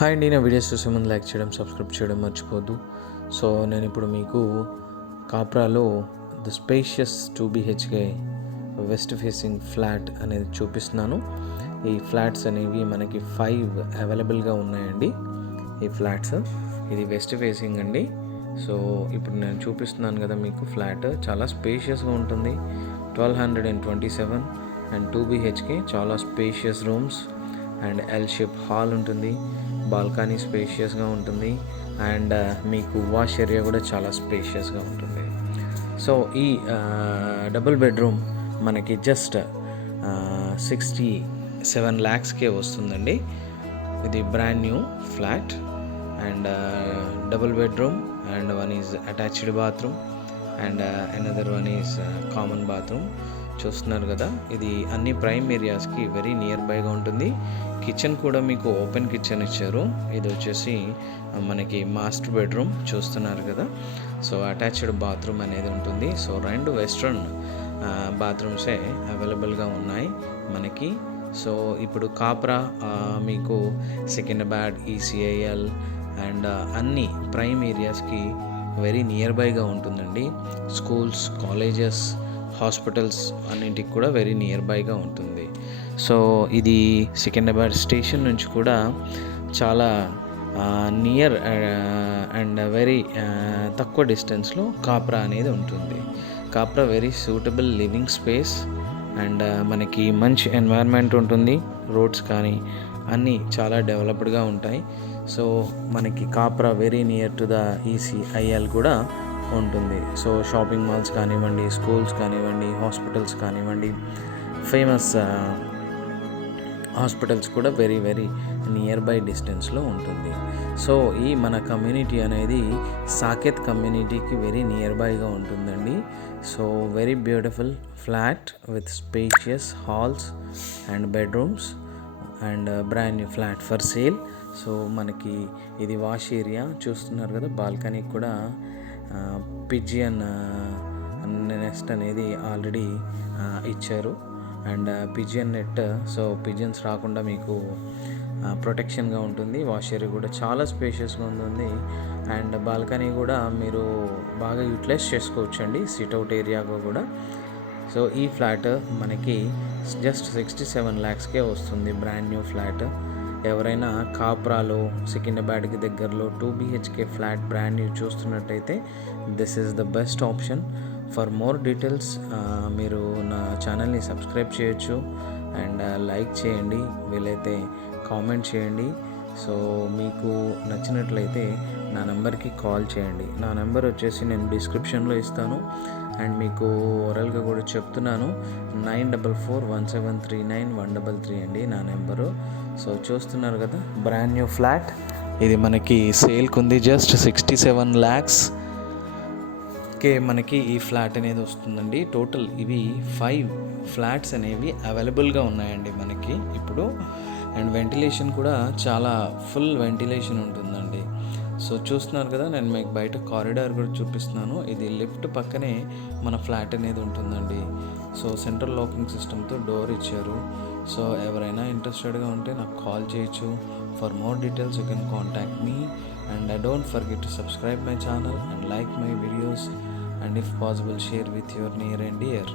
Hi అండి, నా videos చూసే ముందు లైక్ చేయడం, సబ్స్క్రైబ్ చేయడం మర్చిపోద్దు. సో నేను ఇప్పుడు మీకు కాప్రాలో the spacious 2 BHK west facing flat అనేది చూపిస్తున్నాను. ఈ ఫ్లాట్స్ అనేవి మనకి 5 అవైలబుల్గా ఉన్నాయండి. ఈ ఫ్లాట్స్ ఇది వెస్ట్ ఫేసింగ్ అండి. సో ఇప్పుడు నేను చూపిస్తున్నాను కదా మీకు ఫ్లాట్ చాలా స్పేషియస్గా ఉంటుంది. 1227 అండ్ 2 BHK, చాలా spacious rooms and L shape hall ఉంటుంది. బాల్కనీ స్పేషియస్గా ఉంటుంది అండ్ మీకు వాష్ ఏరియా కూడా చాలా స్పేషియస్గా ఉంటుంది. సో ఈ డబుల్ బెడ్రూమ్ మనకి జస్ట్ 67 lakhsకే వస్తుందండి. ఇది brand new flat and double bedroom and one is attached bathroom and another one is common bathroom. చూస్తున్నారు కదా, ఇది అన్ని ప్రైమ్ ఏరియాస్కి వెరీ నియర్ బైగా ఉంటుంది. కిచెన్ కూడా మీకు ఓపెన్ కిచెన్ ఇచ్చారు. ఇది వచ్చేసి మనకి మాస్టర్ బెడ్రూమ్ చూస్తున్నారు కదా. సో అటాచ్డ్ బాత్రూమ్ అనేది ఉంటుంది. సో 2 వెస్ట్రన్ బాత్రూమ్సే అవైలబుల్గా ఉన్నాయి మనకి. సో ఇప్పుడు కాప్రా మీకు సికింద్రాబాద్, ECIL అండ్ అన్ని ప్రైమ్ ఏరియాస్కి వెరీ నియర్ బైగా ఉంటుందండి. స్కూల్స్, కాలేజెస్, హాస్పిటల్స్ అన్నింటికి కూడా వెరీ నియర్ బైగా ఉంటుంది. సో ఇది సికింద్రాబాద్ స్టేషన్ నుంచి కూడా చాలా నియర్ అండ్ వెరీ తక్కువ డిస్టెన్స్లో కాప్రా అనేది ఉంటుంది. Kapra very suitable living space and మనకి మంచి ఎన్వైర్న్మెంట్ ఉంటుంది. రోడ్స్ కానీ అన్నీ చాలా డెవలప్డ్గా ఉంటాయి. సో మనకి Kapra very near to the ECIL కూడా ఉంటుంది. సో షాపింగ్ మాల్స్ కానివ్వండి, స్కూల్స్ కానివ్వండి, హాస్పిటల్స్ కానివ్వండి, ఫేమస్ హాస్పిటల్స్ కూడా వెరీ వెరీ నియర్ బై డిస్టెన్స్లో ఉంటుంది. సో ఈ మన కమ్యూనిటీ అనేది సాకేత్ కమ్యూనిటీకి వెరీ నియర్ బైగా ఉంటుందండి. So very beautiful flat with spacious halls and bedrooms and brand new flat for sale. So మనకి ఇది వాష్ ఏరియా చూస్తున్నారు కదా. బాల్కనీ కూడా పిజియన్ నెస్ట్ అనేది ఆల్రెడీ ఇచ్చారు and pigeon net. So pigeons రాకుండా మీకు ప్రొటెక్షన్గా ఉంటుంది. వాష్ ఏరియా కూడా చాలా స్పేషియస్గా ఉంటుంది అండ్ బాల్కనీ కూడా మీరు బాగా యూటిలైజ్ చేసుకోవచ్చండి, సిట్అవుట్ ఏరియాగా కూడా. సో ఈ ఫ్లాట్ మనకి జస్ట్ 67 lakhsకే వస్తుంది, బ్రాండ్ న్యూ ఫ్లాట్. ఎవరైనా కాప్రాలో సికింద్రాబాద్కి దగ్గరలో 2 BHK ఫ్లాట్ బ్రాండ్ న్యూ చూస్తున్నట్టయితే this is the best option. For more details మీరు నా ఛానల్ని సబ్స్క్రైబ్ చేయొచ్చు అండ్ లైక్ చేయండి, వీలైతే కామెంట్ చేయండి. సో మీకు నచ్చినట్లయితే నా నెంబర్కి కాల్ చేయండి. నా నెంబర్ వచ్చేసి నేను డిస్క్రిప్షన్లో ఇస్తాను అండ్ మీకు ఓరల్గా కూడా చెప్తున్నాను. 9441739133 అండి నా నెంబరు. సో చూస్తున్నారు కదా, బ్రాండ్ న్యూ ఫ్లాట్ ఇది మనకి సేల్కి ఉంది. జస్ట్ 67 lakhsకే మనకి ఈ ఫ్లాట్ అనేది వస్తుందండి. టోటల్ ఇవి 5 ఫ్లాట్స్ అనేవి అవైలబుల్గా ఉన్నాయండి మనకి ఇప్పుడు. అండ్ వెంటిలేషన్ కూడా చాలా ఫుల్ వెంటిలేషన్ ఉంటుందండి. సో చూస్తున్నారు కదా, నేను మీకు బయట కారిడార్ కూడా చూపిస్తున్నాను. ఇది లిఫ్ట్ పక్కనే మన ఫ్లాట్ అనేది ఉంటుందండి. సో సెంట్రల్ లాకింగ్ సిస్టమ్తో డోర్ ఇచ్చారు. సో ఎవరైనా ఇంట్రెస్టెడ్గా ఉంటే నాకు కాల్ చేయొచ్చు. For more details you can contact me and don't forget to subscribe my channel and like my videos and if possible share with your near and dear.